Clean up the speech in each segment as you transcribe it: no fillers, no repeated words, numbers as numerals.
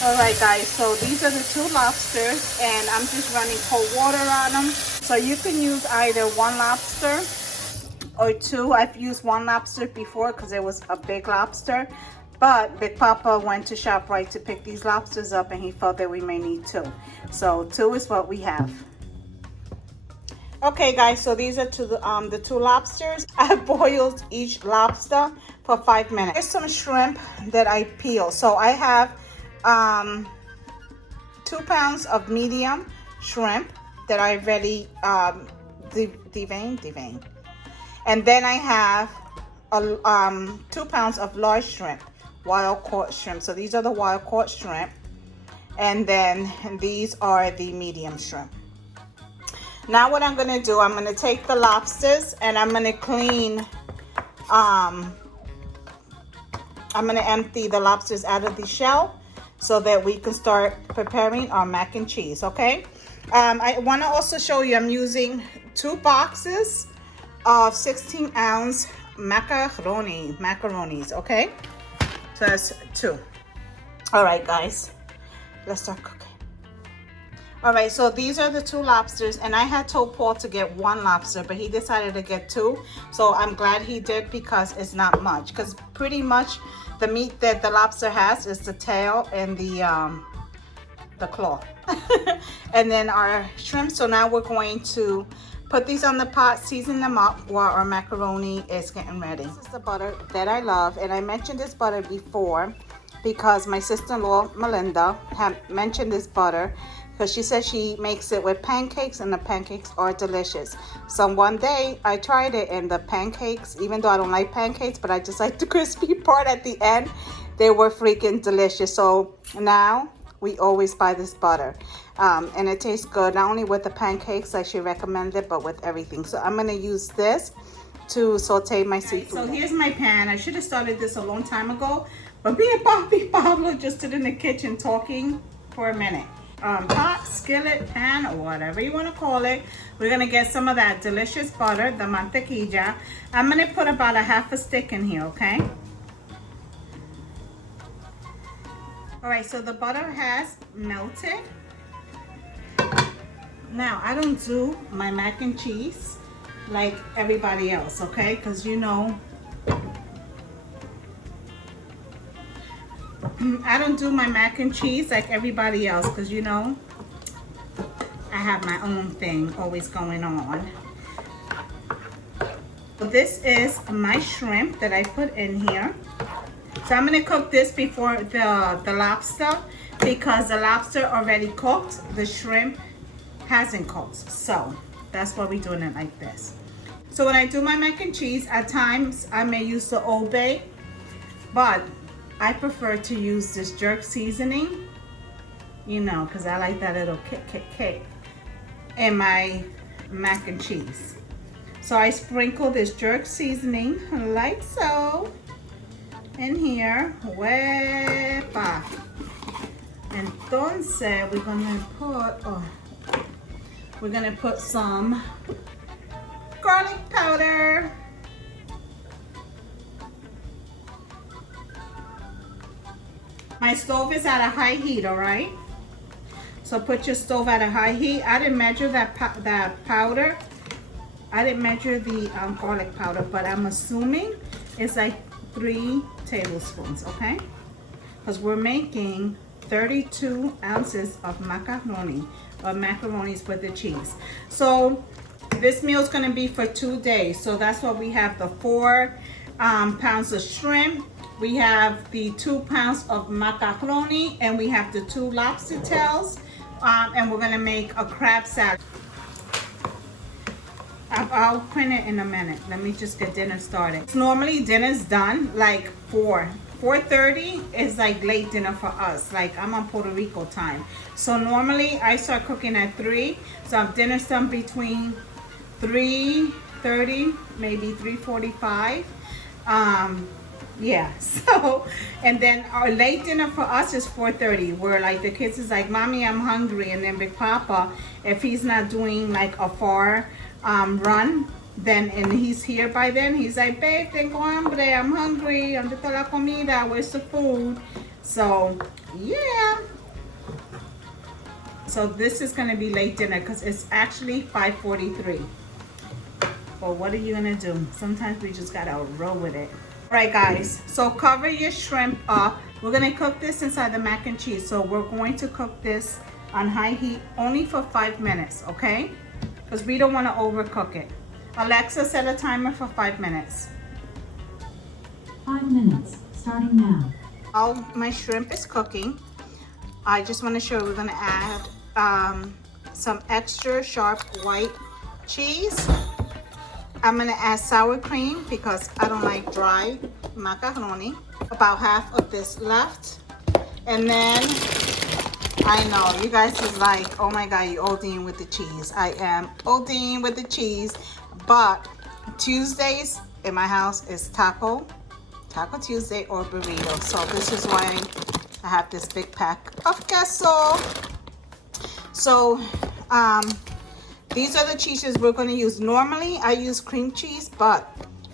All right, guys, so these are the two lobsters, and I'm just running cold water on them. So you can use either one lobster or two. I've used one lobster before because it was a big lobster, but Big Papa went to ShopRite to pick these lobsters up, and he felt that we may need two. So two is what we have. Okay, guys, so these are the two lobsters. I boiled each lobster for 5 minutes. Here's some shrimp that I peel. So I have 2 pounds of medium shrimp that I already deveined. And then I have 2 pounds of large shrimp, wild caught shrimp. So these are the wild caught shrimp. And then these are the medium shrimp. Now what I'm gonna do, I'm gonna take the lobsters and I'm gonna clean, I'm gonna empty the lobsters out of the shell so that we can start preparing our mac and cheese, okay? I wanna also show you, I'm using 2 boxes of 16-ounce macaronis, okay? So that's 2. All right, guys, let's start cooking. All right, so these are the 2 lobsters, and I had told Paul to get 1 lobster, but he decided to get 2. So I'm glad he did because it's not much. Because pretty much the meat that the lobster has is the tail and the claw. And then our shrimp. So now we're going to put these on the pot, season them up while our macaroni is getting ready. This is the butter that I love, and I mentioned this butter before because my sister-in-law Melinda had mentioned this butter because she says she makes it with pancakes and the pancakes are delicious. So one day I tried it and the pancakes, even though I don't like pancakes, but I just like the crispy part at the end, they were freaking delicious. So now we always buy this butter. And it tastes good, not only with the pancakes like she recommended, but with everything. So I'm gonna use this to saute my seafood. So here's my pan. I should have started this a long time ago, but me and Pablo just stood in the kitchen talking for a minute. Pot, skillet, pan, or whatever you want to call it. We're gonna get some of that delicious butter, the mantequilla. I'm gonna put about a half a stick in here, okay? All right, so the butter has melted. Now I don't do my mac and cheese like everybody else, okay? Because you know, I don't do my mac and cheese like everybody else because you know I have my own thing always going on. So this is my shrimp that I put in here. So I'm gonna cook this before the lobster because the lobster already cooked, the shrimp hasn't cooked. So that's why we're doing it like this. So when I do my mac and cheese, at times I may use the Old Bay, but I prefer to use this jerk seasoning, you know, because I like that little kick in my mac and cheese. So I sprinkle this jerk seasoning like so in here. Huepa. Entonces we're gonna put some garlic powder. My stove is at a high heat, all right? So put your stove at a high heat. I didn't measure that powder. I didn't measure the garlic powder, but I'm assuming it's like 3 tablespoons, okay? Because we're making 32 ounces of macaroni, or macaronis with the cheese. So this meal is gonna be for 2 days. So that's why we have the 4 pounds of shrimp. We have the 2 pounds of macaroni, and we have the 2 lobster tails, and we're gonna make a crab salad. I'll print it in a minute. Let me just get dinner started. Normally dinner's done like 4:30 is like late dinner for us. Like I'm on Puerto Rico time. So normally I start cooking at 3. So dinner's done between 3:30, maybe 3:45. Yeah, so, and then our late dinner for us is 4:30, where like the kids is like, Mommy, I'm hungry. And then Big Papa, if he's not doing like a far run, then, and he's here by then, he's like, babe, tengo hambre, I'm hungry, ¿dónde está la comida? Where's the food? So, yeah, So this is gonna be late dinner because it's actually 5:43. But what are you gonna do? Sometimes we just gotta roll with it. All right, guys, so cover your shrimp up. We're gonna cook this inside the mac and cheese. So we're going to cook this on high heat only for 5 minutes, okay? Because we don't wanna overcook it. Alexa, set a timer for 5 minutes. 5 minutes, starting now. All my shrimp is cooking. I just wanna show you we're gonna add some extra sharp white cheese. I'm gonna add sour cream because I don't like dry macaroni. About half of this left. And then, I know, you guys is like, oh my God, you ODing with the cheese. I am ODing with the cheese, but Tuesdays in my house is Taco Tuesday or burrito. So this is why I have this big pack of queso. So, these are the cheeses we're going to use. Normally, I use cream cheese, but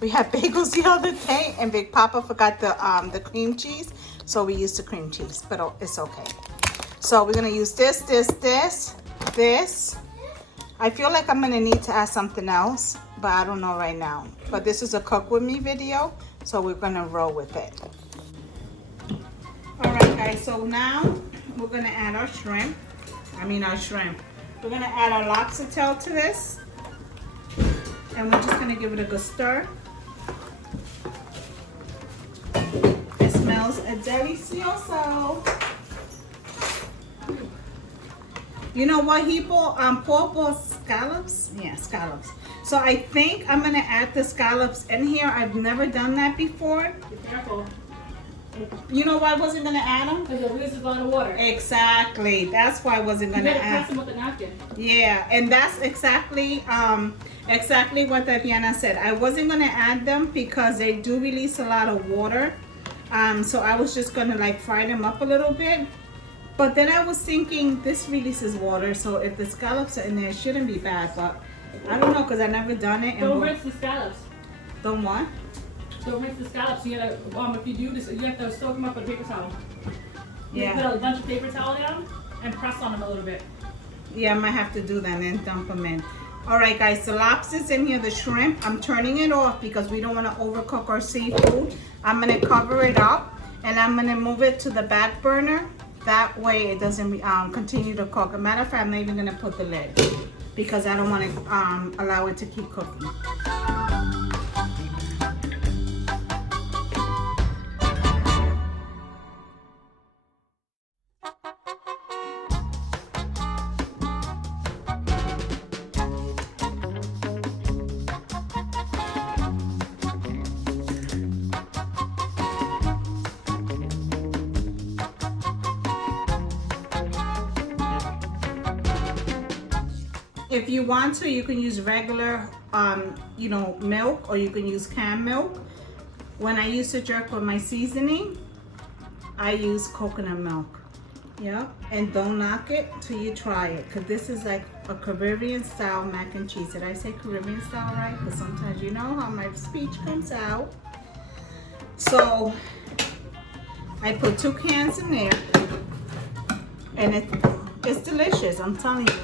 we had bagels the other day, and Big Papa forgot the cream cheese, so we used the cream cheese, but it's okay. So we're going to use this. I feel like I'm going to need to add something else, but I don't know right now. But this is a cook with me video, so we're going to roll with it. All right, guys, so now we're going to add our shrimp. We're gonna add our lobster tail to this, and we're just gonna give it a good stir. It smells delicioso. You know what, he bought? Paul bought scallops. Yeah, scallops. So I think I'm gonna add the scallops in here. I've never done that before. Be careful. You know why I wasn't gonna add them? Because it releases a lot of water. Exactly. That's why I wasn't gonna add. Press them with a napkin. Yeah, and that's exactly what Tatiana said. I wasn't gonna add them because they do release a lot of water. So I was just gonna like fry them up a little bit. But then I was thinking this releases water, so if the scallops are in there, it shouldn't be bad. But I don't know because I never done it. Don't rinse the scallops. Don't what? Don't rinse the scallops. You gotta, if you do this, you have to soak them up with a paper towel. Yeah. You put a bunch of paper towel down and press on them a little bit. Yeah, I might have to do that and then dump them in. All right, guys, the lobster's in here, the shrimp. I'm turning it off because we don't want to overcook our seafood. I'm going to cover it up, and I'm going to move it to the back burner. That way it doesn't continue to cook. As a matter of fact, I'm not even going to put the lid because I don't want to allow it to keep cooking. If you want to, you can use regular, milk, or you can use canned milk. When I used to jerk with my seasoning, I use coconut milk. Yeah, and don't knock it till you try it, because this is like a Caribbean style mac and cheese. Did I say Caribbean style right? Because sometimes you know how my speech comes out. So I put 2 cans in there, and it's delicious, I'm telling you.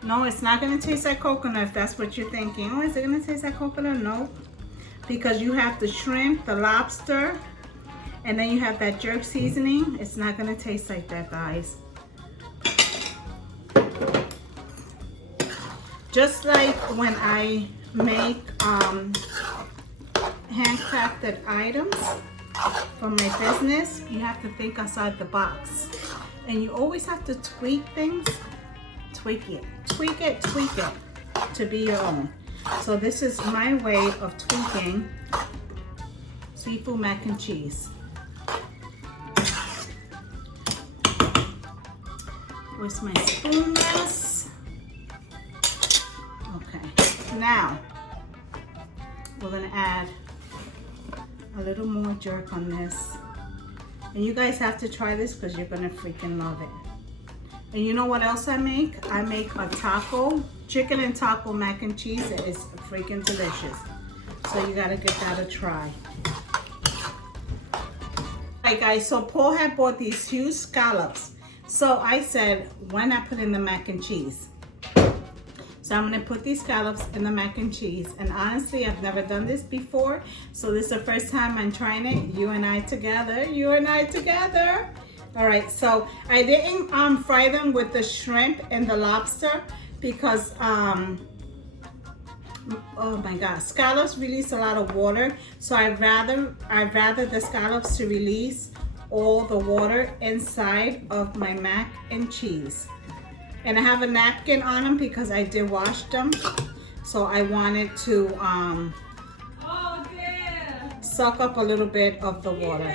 No, it's not going to taste like coconut if that's what you're thinking. Oh, is it going to taste like coconut? No. Because you have the shrimp, the lobster, and then you have that jerk seasoning. It's not going to taste like that, guys. Just like when I make handcrafted items for my business, you have to think outside the box. And you always have to tweak things. Tweak it to be your own. So this is my way of tweaking seafood mac and cheese. Where's my spoon rest? Okay, now we're gonna add a little more jerk on this. And you guys have to try this because you're gonna freaking love it. And you know what else I make? I make a chicken and taco mac and cheese. It is freaking delicious. So you gotta give that a try. Alright guys, so Paul had bought these huge scallops. So I said, why not put in the mac and cheese? So I'm gonna put these scallops in the mac and cheese. And honestly, I've never done this before. So this is the first time I'm trying it. You and I together, you and I together. All right, so I didn't fry them with the shrimp and the lobster because, oh my God, scallops release a lot of water. So I'd rather the scallops to release all the water inside of my mac and cheese. And I have a napkin on them because I did wash them. So I wanted to suck up a little bit of the water.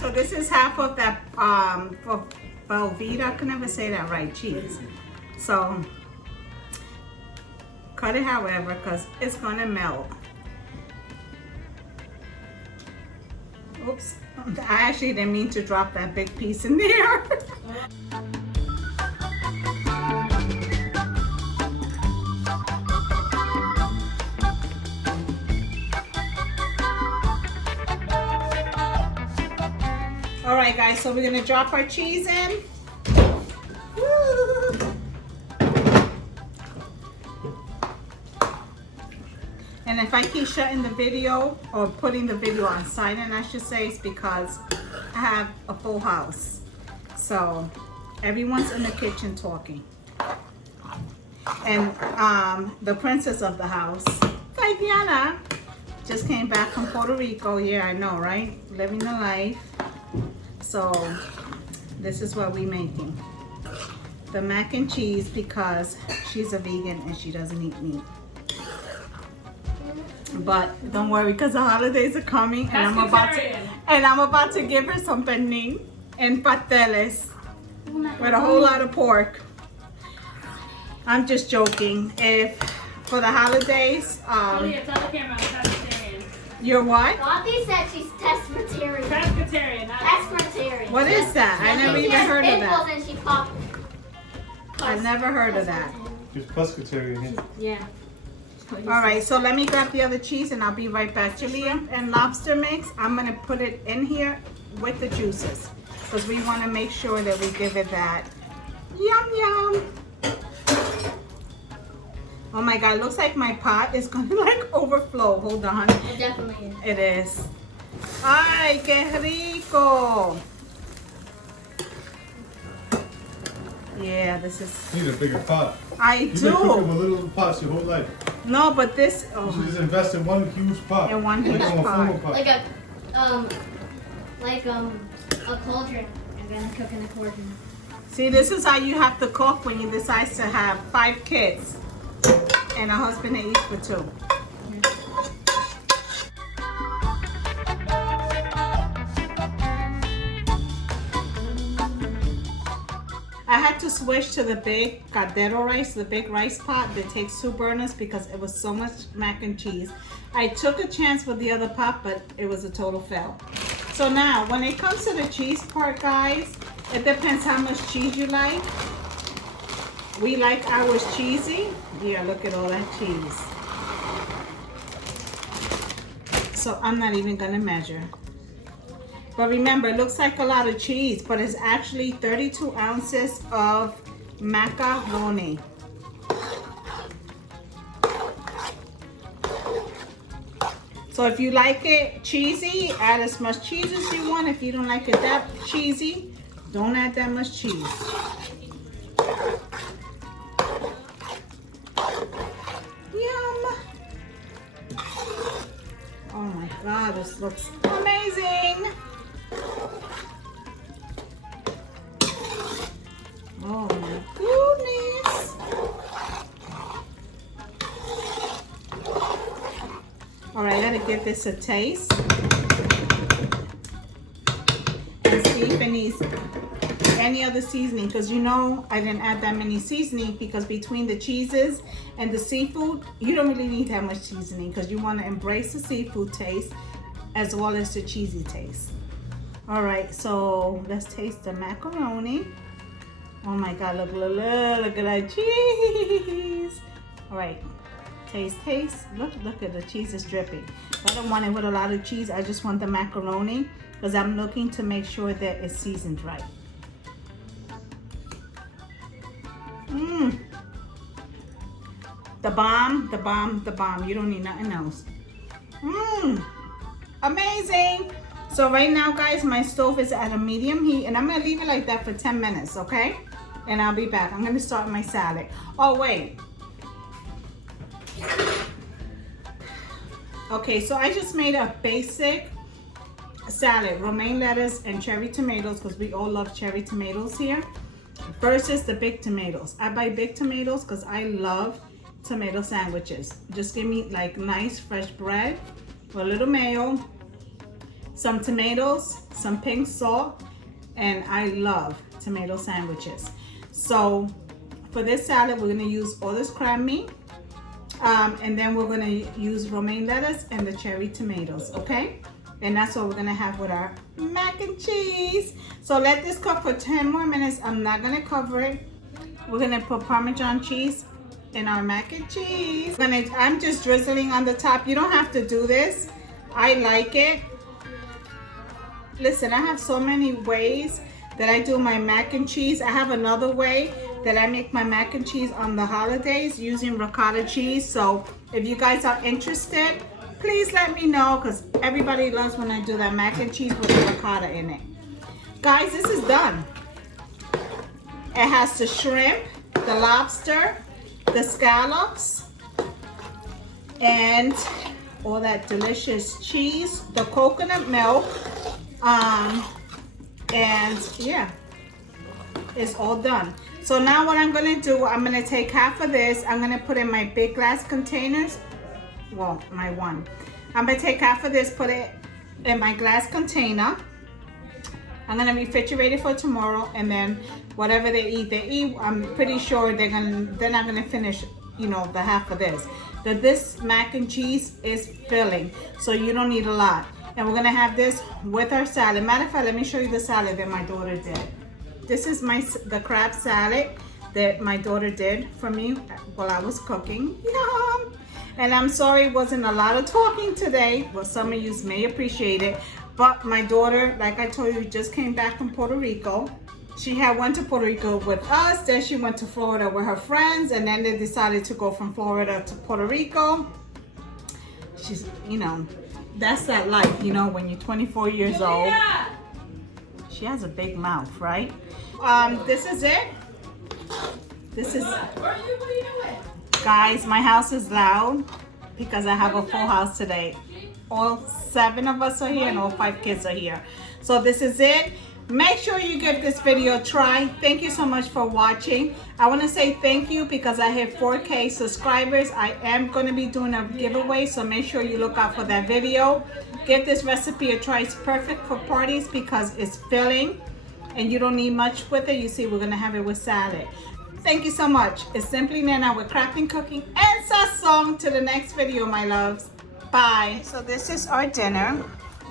So this is half of that velvety, I can never say that right, cheese. So cut it however, because it's gonna melt. Oops, I actually didn't mean to drop that big piece in there. All right, guys, so we're gonna drop our cheese in. Woo. And if I keep shutting the video or putting the video on silent, I should say, it's because I have a full house. So everyone's in the kitchen talking. And the princess of the house, Diana, just came back from Puerto Rico. Yeah, I know, right? Living the life. So this is what we're making. The mac and cheese because she's a vegan and she doesn't eat meat. But don't worry, because the holidays are coming and I'm about to give her some pernil and pateles with a whole lot of pork. I'm just joking. If for the holidays, you're what? Auntie said she's pescatarian. Pescatarian. What is that? I never even heard of that. And she popped. I never heard of that. She's pescatarian. Yeah. All right, so let me grab the other cheese and I'll be right back. Chili and lobster mix, I'm gonna put it in here with the juices because we wanna make sure that we give it that yum yum. Oh my God, looks like my pot is gonna like overflow. Hold on. It definitely is. It is. Ay, qué rico. Yeah, this is. You need a bigger pot. I do. You've been cooking with little pots your whole life. No, but this. You should just invest in one huge pot. In one huge pot. Like a cauldron. I'm gonna cook in a cauldron. See, this is how you have to cook when you decide to have 5 kids and a husband that eats for 2. I had to switch to the big caldero rice, the big rice pot that takes 2 burners because it was so much mac and cheese. I took a chance with the other pot, but it was a total fail. So now, when it comes to the cheese part, guys, it depends how much cheese you like. We like ours cheesy. Yeah, look at all that cheese. So I'm not even gonna measure. But remember, it looks like a lot of cheese, but it's actually 32 ounces of macaroni. So if you like it cheesy, add as much cheese as you want. If you don't like it that cheesy, don't add that much cheese. Yum! Oh my God, this looks amazing! Oh my goodness! All right, let me give this a taste and see if it needs any other seasoning, because you know I didn't add that many seasoning, because between the cheeses and the seafood, you don't really need that much seasoning, because you want to embrace the seafood taste as well as the cheesy taste. All right, so let's taste the macaroni. Oh my God, look at that cheese. All right, taste. Look at the cheese is dripping. I don't want it with a lot of cheese. I just want the macaroni, because I'm looking to make sure that it's seasoned right. The bomb. You don't need nothing else. Amazing. So right now, guys, my stove is at a medium heat, and I'm gonna leave it like that for 10 minutes, okay? And I'll be back. I'm gonna start my salad. Oh, wait. Okay, so I just made a basic salad, romaine lettuce and cherry tomatoes, because we all love cherry tomatoes here, versus the big tomatoes. I buy big tomatoes because I love tomato sandwiches. Just give me like nice fresh bread with a little mayo, some tomatoes, some pink salt, and I love tomato sandwiches. So for this salad, we're gonna use all this crab meat, and then we're gonna use romaine lettuce and the cherry tomatoes, okay? And that's what we're gonna have with our mac and cheese. So let this cook for 10 more minutes. I'm not gonna cover it. We're gonna put Parmesan cheese in our mac and cheese. I'm just drizzling on the top. You don't have to do this. I like it. Listen, I have so many ways that I do my mac and cheese. I have another way that I make my mac and cheese on the holidays using ricotta cheese. So if you guys are interested, please let me know, because everybody loves when I do that mac and cheese with the ricotta in it. Guys, this is done. It has the shrimp, the lobster, the scallops, and all that delicious cheese, the coconut milk, and yeah, it's all done. So now what I'm gonna do, I'm gonna take half of this, I'm gonna put in my big glass containers. Well, my one. I'm gonna take half of this, put it in my glass container. I'm gonna refrigerate it for tomorrow, and then whatever they eat. I'm pretty sure they're not gonna finish, you know, the half of this. This mac and cheese is filling, so you don't need a lot. And we're gonna have this with our salad. Matter of fact, let me show you the salad that my daughter did. This is the crab salad that my daughter did for me while I was cooking. Yum! And I'm sorry it wasn't a lot of talking today, but some of you may appreciate it. But my daughter, like I told you, just came back from Puerto Rico. She had went to Puerto Rico with us, then she went to Florida with her friends, and then they decided to go from Florida to Puerto Rico. She's, you know, that's that life, you know, when you're 24 years old. She has a big mouth, right? This is it. This is, What are you doing? guys, my house is loud because I have a full house today. All 7 of us are here and all 5 kids are here. So this is it. Make sure you give this video a try. Thank you so much for watching. I want to say thank you because I hit 4K subscribers. I am going to be doing a giveaway, so make sure you look out for that video. Give this recipe a try. It's perfect for parties because it's filling and you don't need much with it. You see, we're going to have it with salad. Thank you so much. It's Simply Nana with crafting, cooking, and sazon. To the next video, my loves. Bye. So this is our dinner.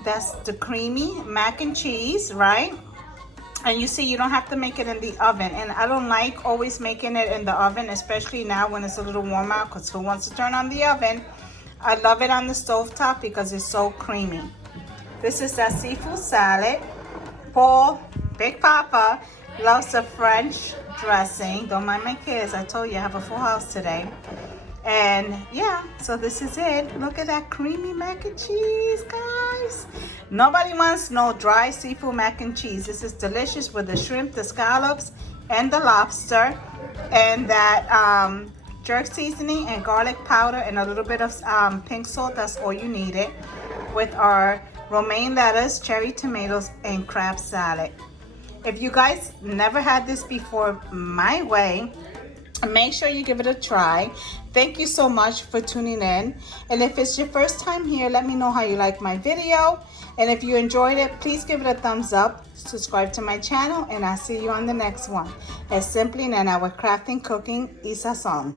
That's the creamy mac and cheese, right? And you see, you don't have to make it in the oven. And I don't like always making it in the oven, especially now when it's a little warm out, because who wants to turn on the oven? I love it on the stove top because it's so creamy. This is that seafood salad. Paul, Big Papa, loves the French dressing. Don't mind my kids. I told you I have a full house today. And yeah, so this is it. Look at that creamy mac and cheese, guys. Nobody wants no dry seafood mac and cheese. This is delicious with the shrimp, the scallops, and the lobster, and that jerk seasoning and garlic powder and a little bit of pink salt. That's all you needed, with our romaine lettuce, cherry tomatoes, and crab salad. If you guys never had this before my way, Make sure you give it a try. Thank you so much for tuning in. And if it's your first time here, let me know how you like my video. And if you enjoyed it, please give it a thumbs up, subscribe to my channel, and I'll see you on the next one. Es Simply Nena with Crafting, Cooking y Sazón.